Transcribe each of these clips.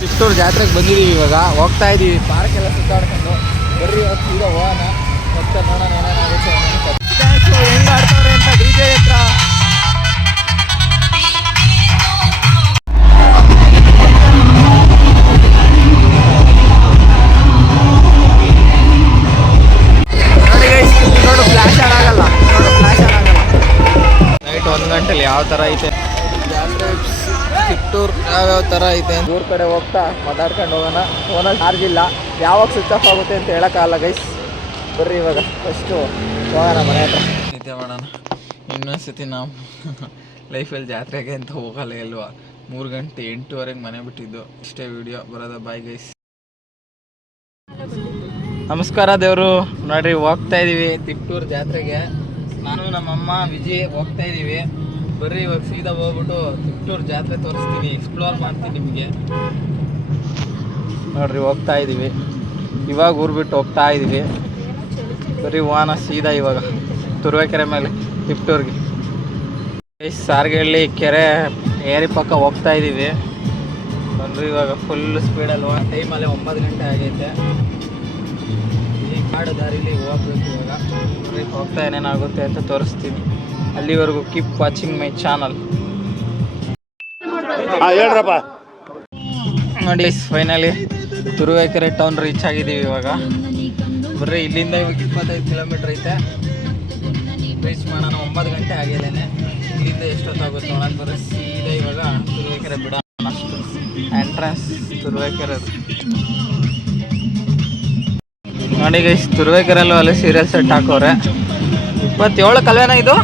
ತಿಪ್ಟೂರು ಜಾತ್ರೆಗೆ ಬಂದಿದ್ದೀವಿ. ಇವಾಗ ಹೋಗ್ತಾ ಇದ್ದೀವಿ. ಪಾರ್ಕ್ ಎಲ್ಲ ಸುತ್ತಾಡ್ಕೊಂಡು ಬರ್ರಿ ಸೀದಾ ಹೋಗೋಣ. ಮತ್ತೆ ನೋಡೋಣ ಏನೇನಾಗುತ್ತೆ. ಹೆಂಗೆ ಆಡ್ತಾವ್ರೆ ಅಂತ DJ ಹತ್ರ. ನೋಡು ಫ್ಲಾಶ್ ಆಗಲ್ಲ. ನೈಟ್ 1 ಗಂಟೆಲಿ ಯಾವ ಥರ ಐತೆ ಜಾತ್ರೆ ತಿಪ್ಟೂರು ಯಾವ್ಯಾವ ಥರ ಐತೆ ಊರ ಕಡೆ ಹೋಗ್ತಾ ಮಾತಾಡ್ಕೊಂಡು ಹೋಗೋಣ. ಫೋನಲ್ಲಿ ಚಾರ್ಜ್ ಇಲ್ಲ, ಯಾವಾಗ ಸ್ವಿಚ್ ಆಫ್ ಆಗುತ್ತೆ ಅಂತ ಹೇಳೋಕ್ಕಾಗಲ್ಲ ಗೈಸ್. ಬರ್ರಿ ಇವಾಗ ಫಸ್ಟು ಹೋಗೋಣ ಮನೆ ಹತ್ರ. ನಿದ್ದೆ ಮಾಡೋಣ. ಇನ್ನೊಂದ್ಸತಿ ನಾವು ಲೈಫಲ್ಲಿ ಜಾತ್ರೆಗೆ ಅಂತ ಹೋಗಲ್ಲ ಇಲ್ವಾ. 3 ಗಂಟೆ 8:30 ಮನೆ ಬಿಟ್ಟಿದ್ದು. ಇಷ್ಟೇ ವಿಡಿಯೋ ಬರೋದ. Bye guys. ನಮಸ್ಕಾರ ದೇವರು. ನೋಡ್ರಿ ಹೋಗ್ತಾ ಇದೀವಿ ತಿಪ್ಟೂರು ಜಾತ್ರೆಗೆ. ನಾನು ನಮ್ಮಮ್ಮ ವಿಜಯ್ ಹೋಗ್ತಾ ಇದೀವಿ. ಬರ್ರಿ ಇವಾಗ ಸೀದಾ ಹೋಗ್ಬಿಟ್ಟು ತಿಪ್ಟೂರು ಜಾತ್ರೆ ತೋರಿಸ್ತೀನಿ, ಎಕ್ಸ್ಪ್ಲೋರ್ ಮಾಡ್ತೀನಿ ನಿಮಗೆ. ನೋಡ್ರಿ ಹೋಗ್ತಾ ಇದೀವಿ. ಇವಾಗ ಊರು ಬಿಟ್ಟು ಹೋಗ್ತಾ ಇದೀವಿ. ಬರ್ರಿ ಹೋಗೋಣ ಸೀದಾ ಇವಾಗ ತುರುವೇಕೆರೆ ಮೇಲೆ ತಿಪ್ಟೂರ್ಗೆ. ಸಾರ್ಗಳ್ಳಿ ಕೆರೆ ಏರಿ ಪಕ್ಕ ಹೋಗ್ತಾ ಇದೀವಿ. ಬಂದ್ರಿ ಇವಾಗ ಫುಲ್ ಸ್ಪೀಡಲ್ಲಿ ಟೈಮಲ್ಲಿ 9 ಗಂಟೆ ಆಗೈತೆ. ಈ ಕಾಡು ದಾರಿಲಿ ಹೋಗ್ಬೇಕು ಇವಾಗ. ಹೋಗ್ತಾ ಏನೇನಾಗುತ್ತೆ ಅಂತ ತೋರಿಸ್ತೀನಿ. ಅಲ್ಲಿವರೆಗೂ ಕೀಪ್ ವಾಚಿಂಗ್ ಮೈ ಚಾನಲ್. ಹೇಳ್ರಪ್ಪ. ನೋಡಿ ಫೈನಲಿ ತುರುವೇಕೆರೆ ಟೌನ್ ರೀಚ್ ಆಗಿದ್ದೀವಿ ಇವಾಗ. ಬರ್ರಿ ಇಲ್ಲಿಂದ ಇವಾಗ 25 ಕಿಲೋಮೀಟ್ರ್ ಐತೆ. ರೀಚ್ ಮಾಡೋಣ. 9 ಗಂಟೆ ಆಗಿಲ್ಲೇನೆ. ಇಲ್ಲಿಂದ ಎಷ್ಟೊತ್ತಾಗುತ್ತೆ ನೋಡೋಣ. ಬರ್ರಿ ಸೀದಾ ಇವಾಗ ತುರುವೇಕೆರೆ ಬಿಡೋಣ. ಅಷ್ಟು ಎಂಟ್ರೆನ್ಸ್ ತುರುವೇಕೆರೆ. ನೋಡಿ ಗೈಸ್ ತುರುವೇಕೆರೆಲ್ಲೂ ಅಲ್ಲಿ ಸೀರಿಯಲ್ ಸೆಟ್ ಹಾಕೋರೆ. 27 ಕಲ್ವೇನ ಇದು.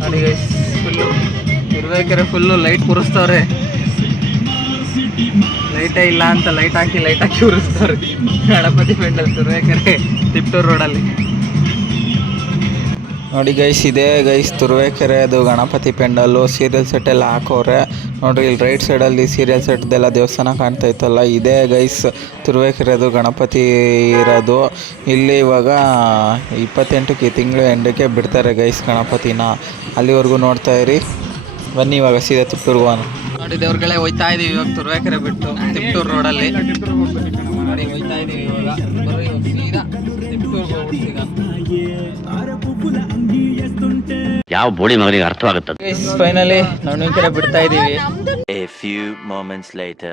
ನೋಡಿ guys full Turuvekere full light ಕೂರಿಸ್ತವ್ರೆ. ಲೈಟೇ ಇಲ್ಲ ಅಂತ ಲೈಟ್ ಹಾಕಿ ಉರಿಸ್ತವ್ರೆ. ಗಣಪತಿ ಪೆಂಡಲ್ ತುರುವೇಕೆರೆ ತಿಪ್ಟೂರು ರೋಡಲ್ಲಿ. ನೋಡಿ ಗೈಸ್ ಇದೆ ಗೈಸ್ ತುರುವೇಕೆರೆ ಅದು ಗಣಪತಿ ಪೆಂಡಲ್ಲು. ಸೀರಿಯಲ್ ಸೆಟ್ ಎಲ್ಲ ಹಾಕೋರೆ. ನೋಡ್ರಿ ಇಲ್ಲಿ ರೈಟ್ ಸೈಡಲ್ಲಿ ಸೀರಿಯಲ್ ಸೆಟ್ದೆಲ್ಲ ದೇವಸ್ಥಾನ ಕಾಣ್ತಾ ಇತ್ತಲ್ಲ, ಇದೇ ಗೈಸ್ ತುರುವೇಕೆರೆದು ಗಣಪತಿ ಇರೋದು. ಇಲ್ಲಿ ಇವಾಗ 28ಕ್ಕೆ ತಿಂಗಳು ಎಂಡಕ್ಕೆ ಬಿಡ್ತಾರೆ ಗೈಸ್ ಗಣಪತಿನ. ಅಲ್ಲಿವರೆಗೂ ನೋಡ್ತಾ ಇರಿ. ಬನ್ನಿ ಇವಾಗ ಸೀದಾ ತಿಪ್ಟೂರ್ಗೆ ಹೋಗೋಣ. ನೋಡಿ ದೇವ್ರಗಳೇ ಹೋಯ್ತಾ ಇದೀವಿ ಇವಾಗ ತುರುವೇಕೆರೆ ಬಿಟ್ಟು ತಿಪ್ಟೂರು ರೋಡಲ್ಲಿ. ನೋಡಿ ಹೋಯ್ತಾ ಇದೀವಿ ಇವಾಗ. ಬರ್ರಿ ಇವಾಗ ಸೀದಾ ತಿಪ್ಟೂರ್ಗೆ ಹೋಗ್ಬಿಡ್ತೀಗ. ಯಾವ ಬೋಳಿ ಮಗನಿಗೆ ಅರ್ಥವಾಗುತ್ತದೆ. ಫೈನಲಿ ನವಣಕೆರೆ ಬಿಡ್ತಾ ಇದೀವಿ. A few moments later.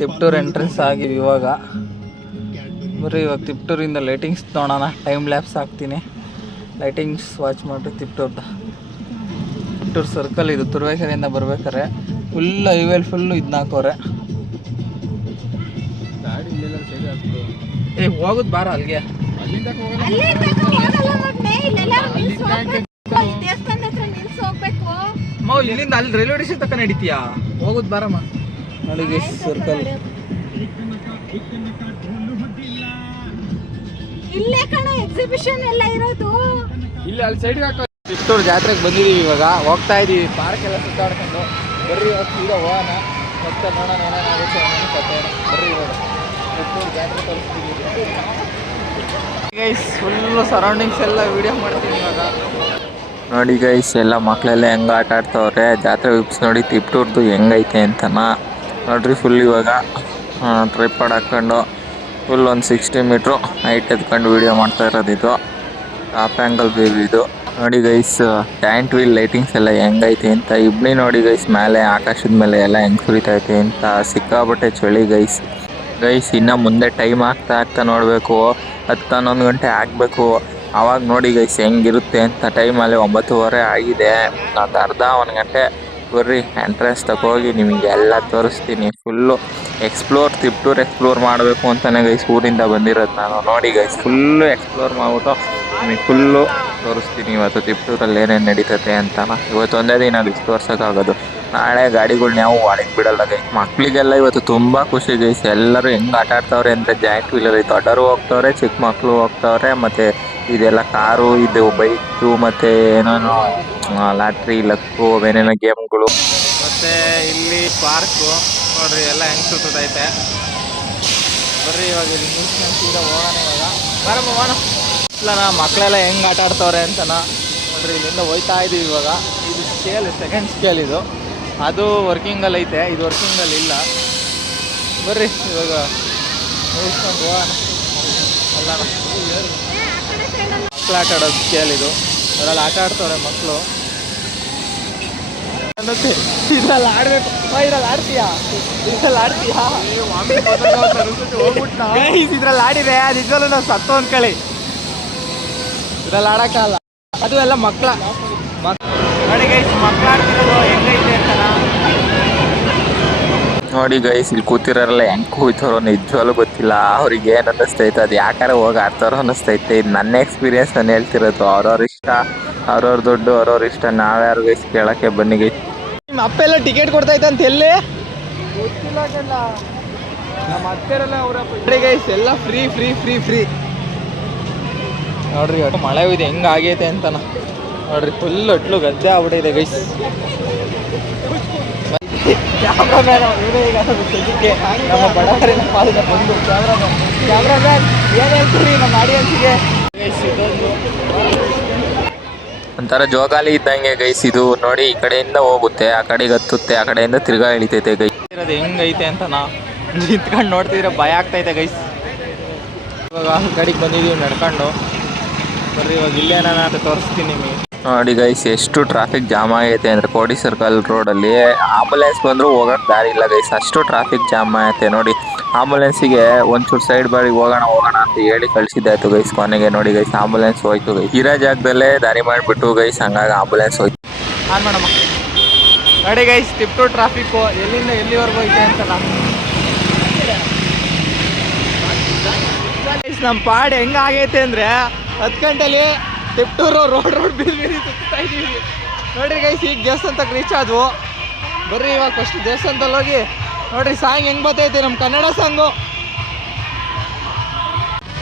Tiptur entrance ಆಗಿವಿ ಇವಾಗ. ಬರ್ರಿ ಇವಾಗ ತಿಪ್ಟೂರಿಂದ ಲೈಟಿಂಗ್ಸ್ ನೋಡೋಣ. ಟೈಮ್ ಲ್ಯಾಪ್ಸ್ ಹಾಕ್ತೀನಿ. ಲೈಟಿಂಗ್ಸ್ ವಾಚ್ ಮಾಡಿ ತಿಪ್ಟೂರ್ದು. ತಿಪ್ಟೂರು ಸರ್ಕಲ್ ಇದು ತುರುವೇಕೆರೆಯಿಂದ ಬರ್ಬೇಕಾರೆ ಫುಲ್ ಹೈವೇಲ್ ಫುಲ್ಲು ಇದನ್ನ ಹಾಕೋರೆ. ಹೋಗುದು ಬಾರ ಅಲ್ಲಿಗೆ. ಇಲ್ಲಿಂದ ಅಲ್ಲಿ ರೈಲ್ವೆ ಸ್ಟೇಷನ್ ತಕ್ಕ ನಡೀತೀಯಾ? ಹೋಗುದು ಬಾರಮ್ಮ. ನೋಡಿ ಸರ್ಕಲ್ ಇಲ್ಲೇ ಕಣ ಎಕ್ಸಿಬಿಷನ್ ಎಲ್ಲ ಇರೋದು. ಇಲ್ಲಿ ಅಲ್ಲಿ ಸೈಡ್ಗೆ ಹಾಕೋ. ತಿಪ್ಟೂರು ಜಾತ್ರೆಗೆ ಬಂದಿದ್ದೀವಿ ಇವಾಗ. ಹೋಗ್ತಾ ಇದೀವಿ. ಪಾರ್ಕ್ ಎಲ್ಲ ಸುತ್ತಾಡ್ಕೊಂಡು ಬರ್ರಿ ಇವಾಗ ಸೀದಾ ಹೋಗೋಣ. ಮತ್ತೆ ನೋಡೋಣ ಏನೇನಾಗುತ್ತೆ ಕತೆ. ಬರ್ರಿ ಇವಾಗ ತಿಪ್ಟೂರು ಜಾತ್ರೆ ತೋರಿಸ್ತೀವಿ ಗೈಸ್. ಫುಲ್ಲು ಸರೌಂಡಿಂಗ್ಸ್ ಎಲ್ಲ ವಿಡಿಯೋ ಮಾಡ್ತೀನಿ ಇವಾಗ. ನೋಡಿ ಗೈಸ್ ಎಲ್ಲ ಮಕ್ಕಳೆಲ್ಲ ಹೆಂಗೆ ಆಟ ಆಡ್ತವ್ರೆ. ಜಾತ್ರೆ ವಿಪ್ಸ್ ನೋಡಿ ತಿಪ್ಟೂರ್ದು ಹೆಂಗೈತೆ ಅಂತನ ನೋಡ್ರಿ. ಫುಲ್ ಇವಾಗ ಟ್ರೈಪಾಡ್ ಹಾಕ್ಕೊಂಡು ಫುಲ್ ಒಂದು 60 ಮೀಟ್ರು ಹೈಟ್ ಎತ್ಕೊಂಡು ವೀಡಿಯೋ ಮಾಡ್ತಾ ಇರೋದು. ಇದು ಟಾಪ್ ಆ್ಯಂಗಲ್ ಬೇಬಿ ಇದು. ನೋಡಿ ಗೈಸ್ ಟ್ಯಾಂಟ್ ವೀಲ್ ಲೈಟಿಂಗ್ಸ್ ಎಲ್ಲ ಹೆಂಗೈತೆ ಅಂತ. ಇಬ್ನಿ ನೋಡಿ ಗೈಸ್ ಮೇಲೆ ಆಕಾಶದ ಮೇಲೆ ಎಲ್ಲ ಹೆಂಗೆ ಸುರಿತೈತೆ ಅಂತ. ಸಿಕ್ಕಾಬಟ್ಟೆ ಚಳಿ ಗೈಸ್. ಇನ್ನು ಮುಂದೆ ಟೈಮ್ ಆಗ್ತಾ ನೋಡಬೇಕು. 10-11 ಗಂಟೆ ಆಗಬೇಕು. ಆವಾಗ ನೋಡಿ ಗೈಸ್ ಹೆಂಗಿರುತ್ತೆ ಅಂತ. ಟೈಮಲ್ಲಿ 9:30 ಆಗಿದೆ. ಅದು ಅರ್ಧ 1 ಗಂಟೆ. ಬರ್ರಿ ಎಂಟ್ರೆನ್ಸ್ ತಗೋಗಿ ನಿಮಗೆ ಎಲ್ಲ ತೋರಿಸ್ತೀನಿ. ಫುಲ್ಲು ತಿಪ್ಟೂರು ಎಕ್ಸ್ಪ್ಲೋರ್ ಮಾಡಬೇಕು ಅಂತಲೇ ಗೈಸ್ ಊರಿಂದ ಬಂದಿರೋದು ನಾನು. ನೋಡಿ ಗೈಸ್ ಫುಲ್ಲು ಎಕ್ಸ್ಪ್ಲೋರ್ ಮಾಡಿಬಿಟ್ಟು ನಿಮಗೆ ಫುಲ್ಲು ತೋರಿಸ್ತೀನಿ ಇವತ್ತು ತಿಪ್ಟೂರಲ್ಲಿ ಏನೇನು ನಡೀತದೆ ಅಂತನ. ಇವತ್ತು ಒಂದೇ ದಿನ ಇಷ್ಟು ತೋರ್ಸೋಕ್ಕಾಗೋದು. ನಾಳೆ ಗಾಡಿಗಳ್ನ ಯಾವ ಒಳಗೆ ಬಿಡಲ್ಲ ಗೈಸ್. ಮಕ್ಕಳಿಗೆಲ್ಲ ಇವತ್ತು ತುಂಬ ಖುಷಿ ಗೈಸ್. ಎಲ್ಲರೂ ಹೆಂಗೆ ಆಟ ಆಡ್ತವ್ರೆ ಅಂದರೆ ಜಾಯಿಂಟ್ ವೀಲಲ್ಲಿ ದೊಡ್ಡವರು ಹೋಗ್ತವ್ರೆ, ಚಿಕ್ಕ ಮಕ್ಕಳು ಹೋಗ್ತವ್ರೆ. ಮತ್ತು ಇದೆಲ್ಲ ಕಾರು, ಇದು ಬೈಕು, ಮತ್ತು ಏನೇನೋ ಲಾಟ್ರಿ, ಲಕ್ಕು, ಏನೇನೋ ಗೇಮ್ಗಳು. ಮತ್ತು ಇಲ್ಲಿ ಪಾರ್ಕು ನೋಡ್ರಿ ಎಲ್ಲ ಹೆಂಗೆ ಸುತ್ತೈತೆ. ಬರ್ರಿ ಇವಾಗ ಇಲ್ಲಿ ನ್ಯೂಸ್ ಸೀದಾ ಹೋಗೋಣ ಇವಾಗ. ಬರಮ್ಮ ಹೋಗೋಣ. ಇಲ್ಲ ಮಕ್ಕಳೆಲ್ಲ ಹೆಂಗೆ ಆಟ ಆಡ್ತವ್ರೆ ಅಂತನ ನೋಡ್ರಿ. ಇಲ್ಲಿಂದ ಹೋಯ್ತಾ ಇದೀವಿ ಇವಾಗ. ಇದು ಸ್ಕೇಲ್, ಸೆಕೆಂಡ್ ಸ್ಕೇಲ್ ಇದು. ಅದು ವರ್ಕಿಂಗಲ್ಲಿ ಐತೆ, ಇದು ವರ್ಕಿಂಗಲ್ಲಿ ಇಲ್ಲ. ಬರ್ರಿ ಇವಾಗ ಮುಗಿಸ್ಕೊಂಡು ಹೋಗೋಣ. ಅಲ್ಲ ಮಕ್ಳು ಆಟ ಆಡೋದು ಸ್ಕೇಲ್ ಇದು, ಅದರಲ್ಲಿ ಆಟ ಆಡ್ತಾವ್ರೆ ಮಕ್ಕಳು. ಇದ್ರಲ್ಲಿ ಆಡ್ಬೇಕು, ಇದ್ರಲ್ಲಿ ಆಡ್ತೀಯಾ, ಇದ್ರಲ್ಲಿ ಆಡ್ತೀಯಾ, ಇದ್ರಲ್ಲಿ ಆಡಿದೆ ನಿಜವಲ್ಲೂ ನಾವು ಸತ್ತು ಅಂದ್ಕೊಳ್ಳಿ. ಇದ್ರಲ್ಲಿ ಆಡೋಕ್ಕಲ್ಲ, ಅದು ಎಲ್ಲ ಮಕ್ಕಳ ನೋಡಿ ಗೈಸ್, ಮಕ್ಕಳು ಆಡ್ತಿರೋದು ಹೆಂಗೈತೆ ಅಂತಾನ ನೋಡಿ ಗೈಸ್. ಇಲ್ಲಿ ಕೂತಿರೋರೆಲ್ಲ ಹೆಂಗೆ ಕೂಯ್ತಾರೋ ನಿಜವಾಗ್ಲೂ ಗೊತ್ತಿಲ್ಲ, ಅವ್ರಿಗೆ ಏನು ಅನ್ನಿಸ್ತೈತೆ, ಅದು ಯಾಕಾರೆ ಹೋಗಿ ಆಡ್ತಾರೋ ಅನ್ನಿಸ್ತೈತೆ. ಇದು ನನ್ನ ಎಕ್ಸ್ಪೀರಿಯನ್ಸ್ ನಾನು ಹೇಳ್ತಿರೋದು. ಅವ್ರವ್ರ ಇಷ್ಟ, ಅವ್ರವ್ರ ದುಡ್ಡು ಅವ್ರವ್ರ ಇಷ್ಟ, ನಾವ್ಯಾರು ಗೈಸ್ ಕೇಳೋಕ್ಕೆ ಬನ್ನಿ ಗೈಸ್. ನಿಮ್ಮ ಅಪ್ಪ ಎಲ್ಲ ಟಿಕೆಟ್ ಕೊಡ್ತೈತೆ ಅಂತ ಎಲ್ಲಿ ಗೊತ್ತಿಲ್ಲ ಕಣ್ಣ, ನಮ್ಮ ಅತ್ತೆರೆಲ್ಲ ಅವರ ಗೈಸ್ ಎಲ್ಲ ಫ್ರೀ ಫ್ರೀ ಫ್ರೀ ಫ್ರೀ ನೋಡ್ರಿ. ಮಳೆ ಇದೆ ಹೆಂಗೆ ಆಗೈತೆ ಅಂತನ ನೋಡ್ರಿ, ಫುಲ್ ಅಟ್ಲು ಗದ್ದೆ ಆಗ್ಬಿಟ್ಟಿದೆ ಗೈಸ್. ಕ್ಯಾಮ್ರಾಮ್ಯಾನ್ ಇವರೇ ಈಗ ಸದ್ಯಕ್ಕೆ ನಮ್ಮ ಬಡವರಿನ ಪಾಲಿನ ಬಂದು ಕ್ಯಾಮ್ರಾಮ್ಯಾನ್ ಏನು ಹೇಳ್ತೀರಿ ನಮ್ಮ ಆಡಿಯನ್ಸ್ಗೆ. ಒಂಥರ ಜೋಗಾಲಿ ಇದ್ದಂಗೆ ಗೈಸ್ ಇದು ನೋಡಿ. ಈ ಕಡೆಯಿಂದ ಹೋಗುತ್ತೆ, ಆ ಕಡೆಗೆ ಹತ್ತುತ್ತೆ, ಆ ಕಡೆಯಿಂದ ತಿರ್ಗಾ ಇಳಿತೈತೆ ಗೈಸ್. ಇರೋದು ಹೆಂಗೈತೆ ಅಂತ ನಾ ನಿಂತ್ಕೊಂಡು ನೋಡ್ತಿದ್ರೆ ಭಯ ಆಗ್ತೈತೆ ಗೈಸ್. ಇವಾಗ ಆ ಕಡೆಗೆ ಬಂದಿದ್ದೀವಿ ನಡ್ಕೊಂಡು. ಬರ್ರಿ ಇವಾಗ ಇಲ್ಲೇ ನಾನು ಅಂತ ತೋರಿಸ್ತೀನಿ ನಿಮಗೆ. ನೋಡಿ ಗೈಸ್ ಎಷ್ಟು ಟ್ರಾಫಿಕ್ ಜಾಮ್ ಆಗೈತೆ ಅಂದರೆ ಕೋಡಿ ಸರ್ಕಲ್ ರೋಡಲ್ಲಿ ಆಂಬುಲೆನ್ಸ್ ಬಂದರೂ ಹೋಗೋಕ್ಕೆ ದಾರಿ ಇಲ್ಲ ಗೈಸ್, ಅಷ್ಟು ಟ್ರಾಫಿಕ್ ಜಾಮ್ ಆಗೈತೆ ನೋಡಿ. ಆಂಬುಲೆನ್ಸಿಗೆ ಒಂಚೂರು ಸೈಡ್ ಬಾರಿ ಹೋಗೋಣ ಅಂತ ಹೇಳಿ ಕಳಿಸಿದ್ದಾಯ್ತು ಗೈಸ್. ಕೊನೆಗೆ ನೋಡಿ ಗೈಸ್ ಆಂಬುಲೆನ್ಸ್ ಹೋಯ್ತು ಗೈಸ್. ಇರೋ ಜಾಗದಲ್ಲೇ ದಾರಿ ಮಾಡಿಬಿಟ್ಟು ಗೈಸ್, ಹಂಗಾಗಿ ಆಂಬುಲೆನ್ಸ್ ಹೋಯ್ತು. ಆನ್ ಮಾಡಮ್ಮ ನೋಡಿ ಗೈಸ್, ಟಿಪ್ ಟ್ರಾಫಿಕ್ಕು ಎಲ್ಲಿಂದ ಎಲ್ಲಿವರೆಗೂ ಐತೆ ಅಂತಲ್ಲ. ನಮ್ಮ ಪಾಡು ಹೆಂಗಾಗೈತೆ ಅಂದರೆ 10 ಗಂಟೆಲಿ ಟಿಪ್ಟೂರು ರೋಡ್ ಬೀದಿ ಸುತ್ತಾ ಇದ್ದೀವಿ ನೋಡ್ರಿ ಗೈಸ್. ಈಗ ದೇವಸ್ಥಾನ ತಕ್ಕ ರೀಚ್ ಆದ್ವು. ಬರ್ರಿ ಇವಾಗ ಫಸ್ಟ್ ದೇವಸ್ಥಾನದಲ್ಲಿ ಹೋಗಿ ನೋಡ್ರಿ ಸಾಂಗ್ ಹೆಂಗೆ ಬರ್ತೈತೆ, ನಮ್ಮ ಕನ್ನಡ ಸಾಂಗು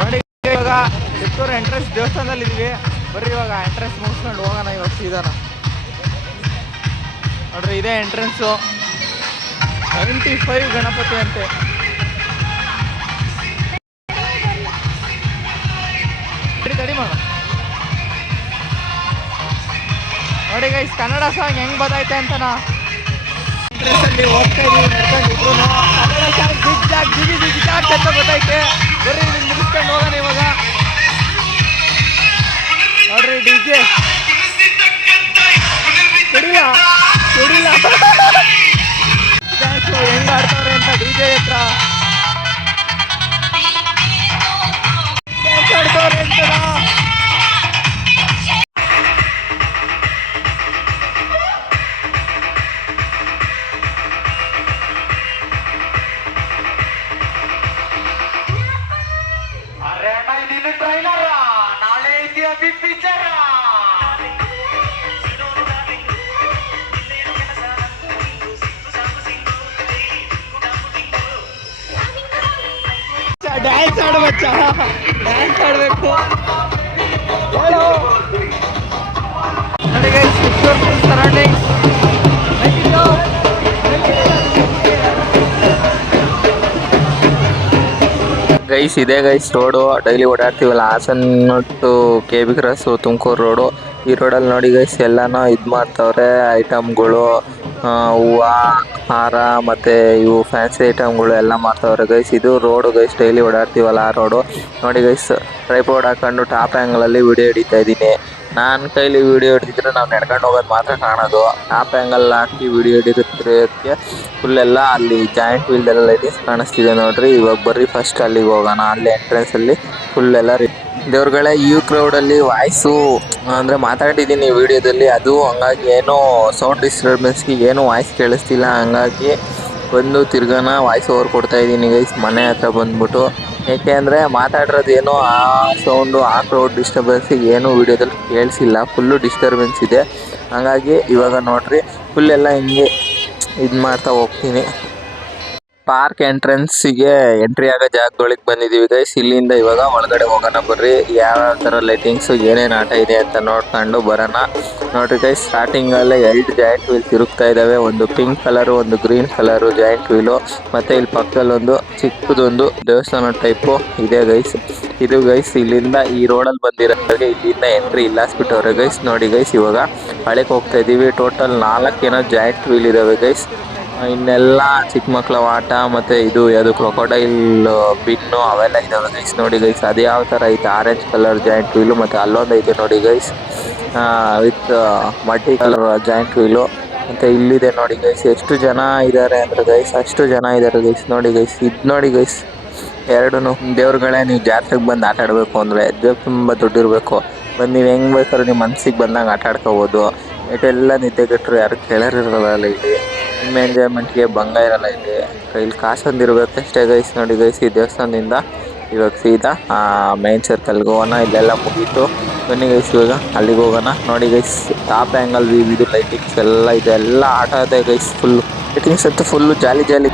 ನೋಡಿ. ಇವಾಗ ಟಿಪ್ಟೂರು ಎಂಟ್ರೆನ್ಸ್ ದೇವಸ್ಥಾನದಲ್ಲಿ ಇದ್ದೀವಿ. ಬರ್ರಿ ಇವಾಗ ಎಂಟ್ರೆನ್ಸ್ ಮುಗಿಸ್ಕೊಂಡು ಹೋಗೋಣ ಇವಾಗ ಸೀದಾನ. ನೋಡ್ರಿ ಇದೇ ಎಂಟ್ರೆನ್ಸು, 95 ಗಣಪತಿ ಅಂತೆ. ತಡಿ ಮಾಡ ನೋಡಿ ಗೈಸ್ ಕನ್ನಡ ಸಾಂಗ್ ಹೆಂಗ್ ಬರ್ತೈತೆ ಅಂತನಾ. ಇಂಟ್ರೆಸ್ಟಲ್ಲಿ ಹೋಗ್ತಾ ಇದೀವಿ ನಡ್ಕೊಂಡಿದ್ರು. ಕನ್ನಡ ಸಾಂಗ್ ಜಿಗ್ಜಾಗ್ ಜಿಗಿ ಜಿಗ್ಜಾಗ್ ಅಂತ ಬರ್ತೈತೆ. ಬರ್ರಿ ಇದನ್ನ ಮುಗಿಸ್ಕೊಂಡು ಹೋಗೋಣ ಇವಾಗ. ನೋಡ್ರಿ ಡಿಜೆ ಕುಡಿಲ್ಲ ಹೆಂಗ್ ಆಡ್ತಾರೆ ಅಂತ ಡಿಜೆ ಹತ್ರ ಆಡ್ತವ್ರೆ ಅಂತನಾ. ಡ್ಯಾನ್ಸ್ ಆಡ್ಬಚ್ಚ, ಡ್ಯಾನ್ಸ್ ಆಡಬೇಕು. ಸರೌಂಡಿಂಗ್ಸ್ ಗೈಸ್ ಇದೆ ಗೈಸ್ ರೋಡು ಡೈಲಿ ಓಡಾಡ್ತೀವಲ್ಲ, Hassan to KB cross Tumkur road. ಈ ರೋಡಲ್ಲಿ ನೋಡಿ ಗೈಸ್ ಎಲ್ಲನೂ ಇದು ಮಾಡ್ತಾವ್ರೆ, ಐಟಮ್ಗಳು ಹೂವು ಹಾರ ಮತ್ತು ಇವು ಫ್ಯಾನ್ಸಿ ಐಟಮ್ಗಳು ಎಲ್ಲ ಮಾಡ್ತಾವ್ರೆ ಗೈಸ್. ಇದು ರೋಡು ಗೈಸ್ ಡೈಲಿ ಓಡಾಡ್ತೀವಲ್ಲ ಆ ರೋಡು. ನೋಡಿ ಗೈಸ್ ಟ್ರೈಪಾಡ್ ಹಾಕೊಂಡು ಟಾಪ್ ಆ್ಯಂಗಲಲ್ಲಿ ವಿಡಿಯೋ ಹಿಡಿತಾ ಇದ್ದೀನಿ. ನನ್ನ ಕೈಲಿ ವಿಡಿಯೋ ಹಿಡಿದಿದ್ರೆ ನಾವು ನಡ್ಕೊಂಡು ಹೋಗೋದು ಮಾತ್ರ ಕಾಣೋದು. ಟಾಪ್ ಆ್ಯಂಗಲ್ ಹಾಕಿ ವಿಡಿಯೋ ಹಿಡಿಯೋದಕ್ಕೆ ಫುಲ್ಲೆಲ್ಲ ಅಲ್ಲಿ ಜಾಯಿಂಟ್ ವೀಲ್ದೆಲ್ಲ ಲೈಟಿಂಗ್ಸ್ ಕಾಣಿಸ್ತಿದೆ ನೋಡ್ರಿ. ಇವಾಗ ಬರ್ರಿ ಫಸ್ಟ್ ಅಲ್ಲಿಗೆ ಹೋಗೋಣ. ಅಲ್ಲಿ ಎಂಟ್ರೆನ್ಸಲ್ಲಿ ಫುಲ್ಲೆಲ್ಲ ದೇವ್ರುಗಳೇ ಈ ಕ್ರೌಡಲ್ಲಿ ವಾಯ್ಸು ಅಂದರೆ ಮಾತಾಡಿದ್ದೀನಿ ವಿಡಿಯೋದಲ್ಲಿ, ಅದು ಹಂಗಾಗಿ ಏನೋ ಸೌಂಡ್ ಡಿಸ್ಟರ್ಬೆನ್ಸ್ಗೆ ಏನೂ ವಾಯ್ಸ್ ಕೇಳಿಸ್ತಿಲ್ಲ. ಹಂಗಾಗಿ ಬಂದು ತಿರ್ಗಾನ ವಾಯ್ಸ್ ಓವರ್ ಕೊಡ್ತಾಯಿದ್ದೀನಿ ಗೈಸ್ ಮನೆ ಹತ್ರ ಬಂದ್ಬಿಟ್ಟು. ಏಕೆ ಅಂದರೆ ಮಾತಾಡಿರೋದು ಏನೋ ಆ ಸೌಂಡು ಆ ಕ್ರೌಡ್ ಡಿಸ್ಟರ್ಬೆನ್ಸಿಗೆ ಏನೂ ವೀಡಿಯೋದಲ್ಲಿ ಕೇಳಿಸಿಲ್ಲ, ಫುಲ್ಲು ಡಿಸ್ಟರ್ಬೆನ್ಸ್ ಇದೆ. ಹಾಗಾಗಿ ಇವಾಗ ನೋಡ್ರಿ ಫುಲ್ಲೆಲ್ಲ ಹಿಂಗೆ ಇದು ಮಾಡ್ತಾ ಹೋಗ್ತೀನಿ. ಪಾರ್ಕ್ ಎಂಟ್ರೆನ್ಸ್ಗೆ ಎಂಟ್ರಿ ಆಗೋ ಜಾಗದೊಳಗೆ ಬಂದಿದೀವಿ ಗೈಸ್. ಇಲ್ಲಿಂದ ಇವಾಗ ಒಳಗಡೆ ಹೋಗೋಣ ಬರ್ರಿ. ಯಾವ ತರ ಲೈಟಿಂಗ್ಸ್ ಏನೇನ್ ಆಟ ಇದೆ ಅಂತ ನೋಡ್ಕೊಂಡು ಬರೋಣ. ನೋಡ್ರಿ ಗೈಸ್, ಸ್ಟಾರ್ಟಿಂಗ್ ಅಲ್ಲೇ 2 ಜಾಯಿಂಟ್ ವೀಲ್ ತಿರುಗ್ತಾ ಇದಾವೆ. ಒಂದು ಪಿಂಕ್ ಕಲರ್, ಒಂದು ಗ್ರೀನ್ ಕಲರ್ ಜಾಯಿಂಟ್ ವೀಲು. ಮತ್ತೆ ಇಲ್ಲಿ ಪಕ್ಕದಲ್ಲಿ ಒಂದು ಚಿಕ್ಕದೊಂದು ದೇವಸ್ಥಾನ ಟೈಪು ಇದೆ ಗೈಸ್. ಇದು ಗೈಸ್ ಇಲ್ಲಿಂದ ಈ ರೋಡಲ್ಲಿ ಬಂದಿರೋರಿಗೆ ಇಲ್ಲಿಂದ ಎಂಟ್ರಿ ಇಲ್ಲ ಬಿಟ್ಟವ್ರೆ ಗೈಸ್. ನೋಡಿ ಗೈಸ್, ಇವಾಗ ಹಳೆಗೆ ಹೋಗ್ತಾ ಇದೀವಿ. ಟೋಟಲ್ 4 ಏನೋ ಜಾಯಿಂಟ್ ವೀಲ್ ಇದಾವೆ ಗೈಸ್. ಇನ್ನೆಲ್ಲ ಚಿಕ್ಕ ಮಕ್ಳ ಆಟ ಮತ್ತೆ ಇದು ಯಾವುದು ಕ್ರೊಕೊಡೈಲ್ ಬಿನ್ನು ಅವೆಲ್ಲ ಇದಾವೆ ಗೈಸ್. ನೋಡಿ ಗೈಸ್, ಅದು ಯಾವ ತರ ಐತೆ, ಆರೆಂಜ್ ಕಲರ್ ಜಾಯಿಂಟ್ ವೀಲು. ಮತ್ತೆ ಅಲ್ಲೊಂದು ಐತೆ ನೋಡಿ guys, with multi colour joint wheel. ಮತ್ತೆ ಇಲ್ಲಿದೆ ನೋಡಿ ಗೈಸ್, ಎಷ್ಟು ಜನ ಇದ್ದಾರೆ ಅಂದ್ರೆ ಗೈಸ್, ಅಷ್ಟು ಜನ ಇದ್ದಾರೆ ಗೈಸ್. ನೋಡಿ ಗೈಸ್, ಇದ್ ನೋಡಿ ಗೈಸ್, ಎರಡೂನು ದೇವ್ರುಗಳೇ. ನೀವು ಜಾತ್ರೆಗೆ ಬಂದು ಆಟ ಆಡ್ಬೇಕು ಅಂದ್ರೆ ತುಂಬಾ ದುಡ್ಡು ಇರ್ಬೇಕು. ಬಂದು ನೀವು ಹೆಂಗ್ ಬೇಕಾದ್ರೆ ನಿಮ್ಮ ಮನ್ಸಿಗೆ ಬಂದಾಗ ಆಟ ಆಡ್ಕೋಬಹುದು. ಇದೆಲ್ಲ ನಿದ್ದೆಗೆಟ್ಟರು ಯಾರು ಕೇಳೋರಿರಲ್ಲ ಇಲ್ಲಿ. ನಿಮ್ಮ ಎಂಜಾಯ್ಮೆಂಟ್ಗೆ ಭಂಗ ಇರಲ್ಲ ಇಲ್ಲಿ. ಕೈಲಿ ಕಾಸೊಂದಿರ್ಬೇಕು ಅಷ್ಟೇ ಗೈಸ್. ನೋಡಿ ಗೈಸ್, ಈ ದೇವಸ್ಥಾನದಿಂದ ಇವಾಗ ಸೀದಾ ಮೈನ್ ಸರ್ಕಲ್ಗೆ ಹೋಗೋಣ. ಇಲ್ಲೆಲ್ಲ ಮುಗೀತು. ಬನ್ನಿ ಗೈಸ್, ಇವಾಗ ಅಲ್ಲಿಗೆ ಹೋಗೋಣ. ನೋಡಿ ಗೈಸ್, ಟಾಪ್ ಆ್ಯಂಗಲ್ ವ್ಯೂ ಇದು. ಲೈಟಿಂಗ್ಸ್ ಎಲ್ಲ ಇದೆ, ಎಲ್ಲ ಆಟ ಇದೆ ಗೈಸ್. ಫುಲ್ಲು ಲೈಟಿಂಗ್ಸ್ ಅಂತೂ ಫುಲ್ಲು ಜಾಲಿ ಜಾಲಿ.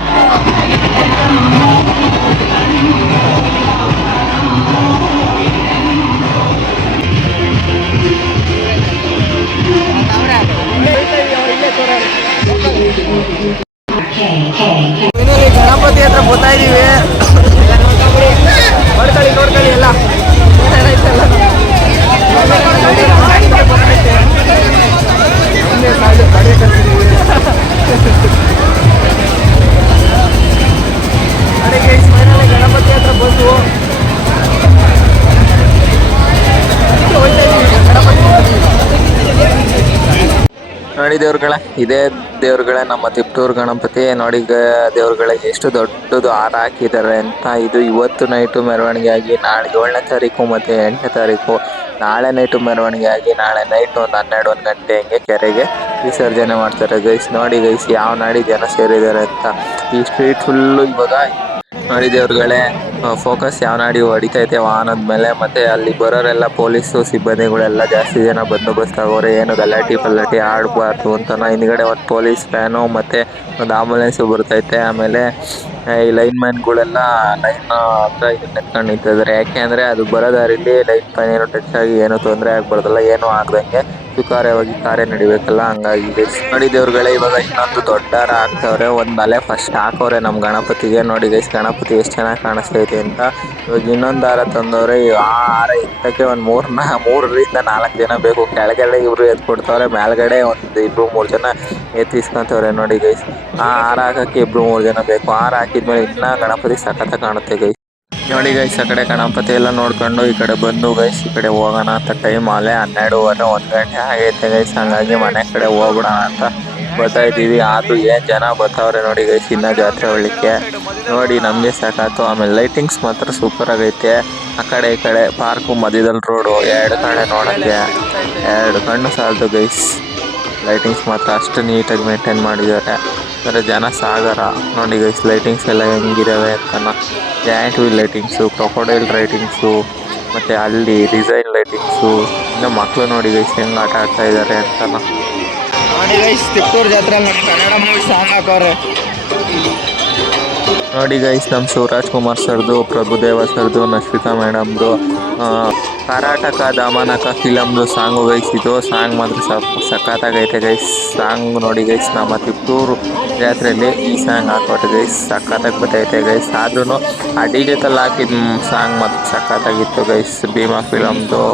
ಗಣಪತಿ ಹತ್ರ ಬರ್ತಾ ಇದೀವಿ. ನೋಡ್ಕೊಳ್ಳಿ ಎಲ್ಲ ಗಣಪತಿ ಹತ್ರ ಬಂದು ನೋಡಿ ದೇವ್ರುಗಳ, ಇದೇ ದೇವ್ರುಗಳೇ ನಮ್ಮ ತಿಪ್ಟೂರು ಗಣಪತಿ. ನೋಡಿ ದೇವ್ರುಗಳಿಗೆ ಎಷ್ಟು ದೊಡ್ಡದು ಹಾರ ಹಾಕಿದ್ದಾರೆ ಅಂತ. ಇದು ಇವತ್ತು ನೈಟು ಮೆರವಣಿಗೆ ಆಗಿ ನಾಳೆ 7ನೇ ತಾರೀಕು ಮತ್ತೆ 8ನೇ ತಾರೀಕು ನಾಳೆ ನೈಟು ಮೆರವಣಿಗೆ ಆಗಿ ನಾಳೆ ನೈಟ್ ಒಂದು 12-1 ಗಂಟೆ ಹಿಂಗೆ ಕೆರೆಗೆ ವಿಸರ್ಜನೆ ಮಾಡ್ತಾರೆ ಗೈಸ್. ನೋಡಿ ಗೈಸ್, ಯಾವ ನಾಡಿ ಜನ ಸೇರಿದ್ದಾರೆ ಅಂತ. ಈ ಸ್ಟ್ರೀಟ್ ಫುಲ್ಲು ಇವಾಗ ನೋಡಿ ದೇವ್ರುಗಳೇ, ಫೋಕಸ್ ಯಾವ ನಾಡಿ ಹೊಡಿತೈತೆ ವಾಹನದ ಮೇಲೆ. ಮತ್ತೆ ಅಲ್ಲಿ ಬರೋರೆಲ್ಲ ಪೊಲೀಸು ಸಿಬ್ಬಂದಿಗಳೆಲ್ಲ ಜಾಸ್ತಿ ಜನ ಬಂದೋಬಸ್ತ್ ಆಗೋರೆ. ಏನು ಗಲಾಟೆ ಆಡಬಾರ್ದು ಅಂತ ಹಿಂದ್ಗಡೆ ಒಂದು ಪೊಲೀಸ್ ವ್ಯಾನು ಮತ್ತೆ ಒಂದು ಆಂಬುಲೆನ್ಸು ಬರ್ತೈತೆ. ಆಮೇಲೆ ಈ ಲೈನ್ ಮ್ಯಾನ್ಗಳೆಲ್ಲ ಲೈನ್ ಹತ್ರ ನಿಂತ್ಕೊಂಡು ನಿಂತಿದ್ದಾರೆ. ಯಾಕೆ ಅಂದರೆ ಅದು ಬರೋ ದಾರಿಲಿ ಲೈನ್ ಮ್ಯಾನ್ ಏನು ಟಚ್ ಆಗಿ ಏನೂ ತೊಂದರೆ ಆಗ್ಬಾರ್ದಲ್ಲ, ಏನೂ ಆಗ್ದಂಗೆ ಸುಖಾರ್ಯವಾಗಿ ಕಾರ್ಯ ನಡಿಬೇಕಲ್ಲ, ಹಂಗಾಗಿ ನೋಡಿ ದೇವ್ರುಗಳೇ, ಇವಾಗ ಇನ್ನೊಂದು ದೊಡ್ಡ ಹಾರ ಹಾಕ್ತವ್ರೆ. ಒಂದು ಅಲೆ ಫಸ್ಟ್ ಹಾಕವ್ರೆ ನಮ್ಮ ಗಣಪತಿಗೆ. ನೋಡಿ ಗೈಸ್, ಗಣಪತಿ ಎಷ್ಟು ಚೆನ್ನಾಗಿ ಕಾಣಿಸ್ತೈತೆ ಅಂತ. ಇವಾಗ ಇನ್ನೊಂದು ಹಾರ ತಂದವ್ರೆ. ಆ ಹಾರ ಎತ್ತಕ್ಕೆ ಒಂದು 3ರಿಂದ 4 ಜನ ಬೇಕು. ಕೆಳಗಡೆ ಇಬ್ರು ಎತ್ಕೊಡ್ತವ್ರೆ, ಮೇಲ್ಗಡೆ ಒಂದು 2-3 ಜನ ಎತ್ತಿಸ್ಕೊಂತವ್ರೆ. ನೋಡಿ ಗೈಸ್, ಆ ಹಾರ ಹಾಕಕ್ಕೆ 2-3 ಜನ ಬೇಕು. ಹಾರ ಹಾಕಿದ್ಮೇಲೆ ಇನ್ನ ಗಣಪತಿ ಸಖತ್ತ ಕಾಣುತ್ತೆ ಗೈಸ್. ನೋಡಿ ಗೈಸ್, ಆ ಕಡೆ ಗಣಪತಿ ಎಲ್ಲ ನೋಡ್ಕೊಂಡು ಈ ಕಡೆ ಬಂದು ಗೈಸ್, ಈ ಕಡೆ ಹೋಗೋಣ ಅಂತ ಟೈಮ್ ಅಲ್ಲೇ 12:30-1 ಗಂಟೆ ಆಗೈತೆ ಗೈಸ್. ಹಂಗಾಗಿ ಮನೆ ಕಡೆ ಹೋಗ್ಬಿಡೋಣ ಅಂತ ಬರ್ತಾ ಇದ್ದೀವಿ. ಆದ್ರೂ ಏನ್ ಜನ ಬರ್ತಾವ್ರೆ ನೋಡಿ ಗೈಸ್, ಇನ್ನ ಜಾತ್ರೆ ಹೊಳ್ಳಿಕ್ಕೆ. ನೋಡಿ ನಮಗೆ ಸಾಕಾಯ್ತು. ಆಮೇಲೆ ಲೈಟಿಂಗ್ಸ್ ಮಾತ್ರ ಸೂಪರ್ ಆಗೈತೆ. ಆ ಕಡೆ ಈ ಕಡೆ ಪಾರ್ಕು ಮಧ್ಯದಲ್ಲಿ ರೋಡು, 2 ಕಡೆ ನೋಡಕ್ಕೆ 2 ಕಣ್ಣು ಸಾಲದು ಗೈಸ್. ಲೈಟಿಂಗ್ಸ್ ಮಾತ್ರ ಅಷ್ಟು ನೀಟಾಗಿ ಮೇಂಟೈನ್ ಮಾಡಿದ್ದಾರೆ. ಅಂದರೆ ಜನ ಸಾಗರ. ನೋಡಿ ಗೈಸ್, ಲೈಟಿಂಗ್ಸ್ ಎಲ್ಲ ಹೆಂಗಿದಾವೆ ಅಂತನ. Giant wheel lightings, crocodile lightings, ಮತ್ತು ಅಲ್ಲಿ ಡಿಸೈನ್ ಲೈಟಿಂಗ್ಸು. ಇನ್ನು ಮಕ್ಕಳು ನೋಡಿ ಗೈಸ್ ಹೆಂಗೆ ಆಟ ಆಡ್ತಾ ಇದ್ದಾರೆ ಅಂತನ. ನೋಡಿ ಗೈಸ್, ತಿಪ್ಟೂರು ಜಾತ್ರೆ ಕನ್ನಡ ಮೂವಿ ಸಾಂಗ್ ಹಾಕೋರೆ. ನೋಡಿ ಗೈಸ್, ನಮ್ಮ ಶಿವರಾಜ್ ಕುಮಾರ್ ಸರ್ದು, ಪ್ರಭುದೇವ ಸರ್ದು, ನಶ್ವಿತಾ ಮೇಡಮ್ದು ಕರಾಟಕ ದಮನಕ ಫಿಲಮ್ದು ಸಾಂಗು ಗೈಸ್. ಇದು ಸಾಂಗ್ ಮಾತ್ರ ಸಖತ್ತಾಗೈತೆ ಗೈಸ್. ಸಾಂಗ್ ನೋಡಿ ಗೈಸ್, ನಮ್ಮ ತಿಪ್ಟೂರು ಜಾತ್ರೆಯಲ್ಲಿ ಈ ಸಾಂಗ್ ಹಾಕೋಟೆ ಗೈಸ್, ಸಖತ್ತಾಗಿ ಬರ್ತೈತೆ ಗೈಸ್. ಆದ್ರೂ ಆ ಡಿಜೆತಲ್ಲಿ ಹಾಕಿದ ಸಾಂಗ್ ಮಾತ್ರ ಸಖತ್ತಾಗಿತ್ತು ಗೈಸ್, ಭೀಮಾ ಫಿಲಮ್ದು.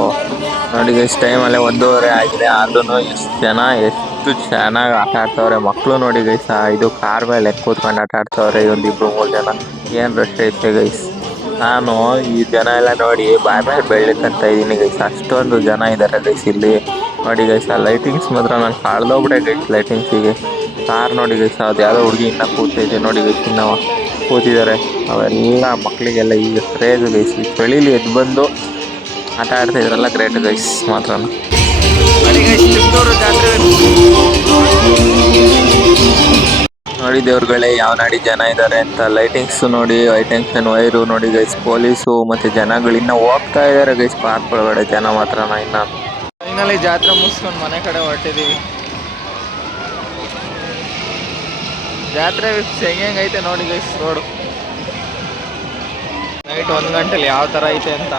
ನೋಡಿ ಗೈಸ್, ಟೈಮಲ್ಲೇ 1:30 ಆಗಿದೆ. ಆದ್ರೂ ಎಷ್ಟು ಚೆನ್ನಾಗಿ ಆಟ ಆಡ್ತವ್ರೆ ಮಕ್ಕಳು. ನೋಡಿ ಗೈಸ್, ಇದು ಕಾರ್ ಮೇಲೆ ಕೂತ್ಕೊಂಡು ಆಟ ಆಡ್ತವ್ರೆ. 1-2-3 ಜನ. ಏನು ರಶ್ ಐತೆ ಗೈಸ್. ನಾನು ಈ ಜನ ಎಲ್ಲ ನೋಡಿ ಬಾಯ್ ಬೆಳಿತಂತ ಇದ್ದೀನಿ ಗೈಸ್. ಅಷ್ಟೊಂದು ಜನ ಇದ್ದಾರೆ ಗೈಸ್ ಇಲ್ಲಿ. ನೋಡಿ ಗೈಸ್, ಆ ಲೈಟಿಂಗ್ಸ್ ಮಾತ್ರ ನಾನು ಕಾಳ್ದೋಗ್ಬಿಟ್ಟೆ ಗೈಸ್ ಲೈಟಿಂಗ್ಸಿಗೆ. ಕಾರ್ ನೋಡಿ ಗೈಸ್, ಅದು ಯಾವುದೋ ಹುಡುಗಿ ಇನ್ನೂ ಕೂತೈತೆ ನೋಡಿ ಗೈಸ್, ಇನ್ನೂ ಕೂತಿದ್ದಾರೆ. ಅವೆಲ್ಲ ಮಕ್ಕಳಿಗೆಲ್ಲ ಈಗ ಕ್ರೇಜ್ ಗೈಸ್. ಈ ಚಳಿಲಿ ಎದ್ದು ಬಂದು ಆಟ ಆಡ್ತಾ ಇದ್ರಲ್ಲ, ಗ್ರೇಟ್ ಗೈಸ್ ಮಾತ್ರ. ನೋಡಿ ಗೈಸ್, ಚಿಕ್ಕದೂರು ಜಾತ್ರೆ ನೋಡಿ ದೇವ್ರುಗಳೇ, ಯಾವ ನಾಡಿ ಜನ ಇದ್ದಾರೆ ಅಂತ. ಲೈಟಿಂಗ್ಸ್ ನೋಡಿ, ಹೈಟೆನ್ಷನ್ ವೈರು ನೋಡಿ ಗೈಸ್, ಪೊಲೀಸು ಮತ್ತೆ ಜನಗಳಿನ್ನ ಹೋಗ್ತಾ ಇದ್ದಾರೆ ಗೈಸ್ ಪಾರ್ಕ್ ಒಳಗಡೆ. ಜನ ಮಾತ್ರನ ಇನ್ನ ಫೈನಲಿ ಜಾತ್ರೆ ಮುಗಿಸ್ಕೊಂಡು ಮನೆ ಕಡೆ ಹೊರಟಿದ್ದೀವಿ. ಜಾತ್ರೆ ಹೆಂಗೈತೆ ನೋಡಿ ಗೈಸ್ ರೋಡು. ನೈಟ್ 1 ಗಂಟೆಲಿ ಯಾವ ಥರ ಐತೆ ಅಂತ.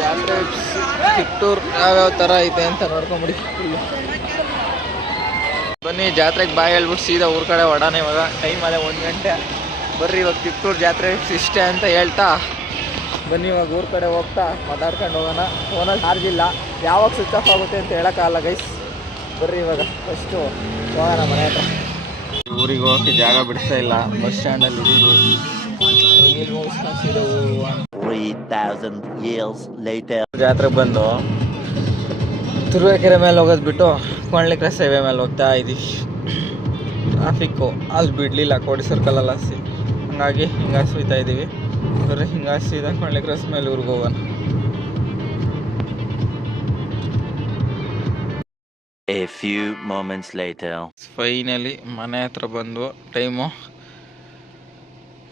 ಜಾತ್ರೆ ಕಿತ್ತೂರು ಯಾವ್ಯಾವ ಥರ ಐತೆ ಅಂತ ನೋಡ್ಕೊಂಬಿಡಿ. ಬನ್ನಿ ಜಾತ್ರೆಗೆ ಬಾಯ್ ಹೇಳ್ಬಿಟ್ಟು ಸೀದಾ ಊರ ಕಡೆ ಹೊಡಾನ. ಇವಾಗ ಟೈಮ್ ಅದೇ 1 ಗಂಟೆ. ಬರ್ರಿ ಇವಾಗ ಕಿತ್ತೂರು ಜಾತ್ರೆ ಇಷ್ಟೇ ಅಂತ ಹೇಳ್ತಾ ಬನ್ನಿ ಇವಾಗ ಊರ ಕಡೆ ಹೋಗ್ತಾ ಮಾತಾಡ್ಕೊಂಡು ಹೋಗೋಣ. ಫೋನಲ್ಲಿ ಚಾರ್ಜ್ ಇಲ್ಲ, ಯಾವಾಗ ಸ್ವಿಚ್ ಆಫ್ ಆಗುತ್ತೆ ಅಂತ ಹೇಳೋಕ್ಕಾಗಲ್ಲ ಗೈಸ್. ಬರ್ರಿ ಇವಾಗ ಫಸ್ಟು ಹೋಗೋಣ ಮನೆ ಹತ್ರ. ಊರಿಗೆ ಹೋಗೋಕ್ಕೆ ಜಾಗ ಬಿಡಿಸ್ತಾ ಇಲ್ಲ, ಬಸ್ ಸ್ಟ್ಯಾಂಡಲ್ಲಿ ಇದ್ದೀವಿ. ಇಲ್ಲಿ ಮುಗಿಸ್ಕೊಂಡು ಸೀದಾ ಊರು 3,000 years later. ಜಾತ್ರೆಗೆ ಬಂದು ತುರುವೇಕೆರೆ ಮೇಲೆ ಹೋಗೋದು ಬಿಟ್ಟು ಕೊಂಡ್ಲಿ ಕ್ರಾಸ್ ಹೈವೇ ಮೇಲೆ ಹೋಗ್ತಾ ಇದ್ದೀವಿ. ಟ್ರಾಫಿಕ್ಕು ಅಲ್ಲಿ ಬಿಡಲಿಲ್ಲ, ಕೋಡಿ ಸರ್ಕಲಲ್ಲಿ ಹಸಿ, ಹಂಗಾಗಿ ಹಿಂಗಾಗಿ ಸುಯ್ತಾ ಇದ್ದೀವಿ. ಬರ್ರಿ ಹಿಂಗಾಗಿ ಸೀದಾ ಕೊಂಡ್ಲಿ ಕ್ರಾಸ್ ಮೇಲೆ ಊರಿಗೆ ಹೋಗೋಣ. A few moments later. Finally ಮನೆ ಹತ್ರ ಬಂದು ಟೈಮು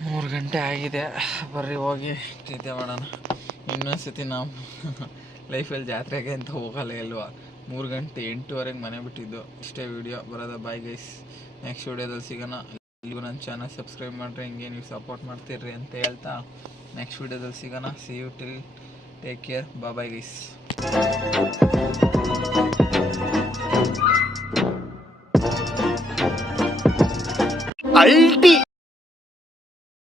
3 ಗಂಟೆ ಆಗಿದೆ. ಬರ್ರಿ ಹೋಗಿ ನಿದ್ದೆ ಮಾಡೋಣ. ಇನ್ನೊಂದ್ಸತಿ ನಾವು ಲೈಫಲ್ಲಿ ಜಾತ್ರೆಗೆ ಅಂತ ಹೋಗಲ್ಲ ಅಲ್ವಾ. 3 ಗಂಟೆ 8:30 ಮನೆ ಬಿಟ್ಟಿದ್ದು. ಇಷ್ಟೇ ವಿಡಿಯೋ ಬರೋದ. ಬಾಯ್ ಗೈಸ್, ನೆಕ್ಸ್ಟ್ ವಿಡಿಯೋದಲ್ಲಿ ಸಿಗೋಣ. ಇಲ್ಲಿಗೂ ನನ್ನ ಚಾನಲ್ ಸಬ್ಸ್ಕ್ರೈಬ್ ಮಾಡಿರಿ, ಹಿಂಗೆ ನೀವು ಸಪೋರ್ಟ್ ಮಾಡ್ತೀರಿ ಅಂತ ಹೇಳ್ತಾ ನೆಕ್ಸ್ಟ್ ವಿಡಿಯೋದಲ್ಲಿ ಸಿಗೋಣ. See you till, take care, bye guys. ಅಲ್ಟಿ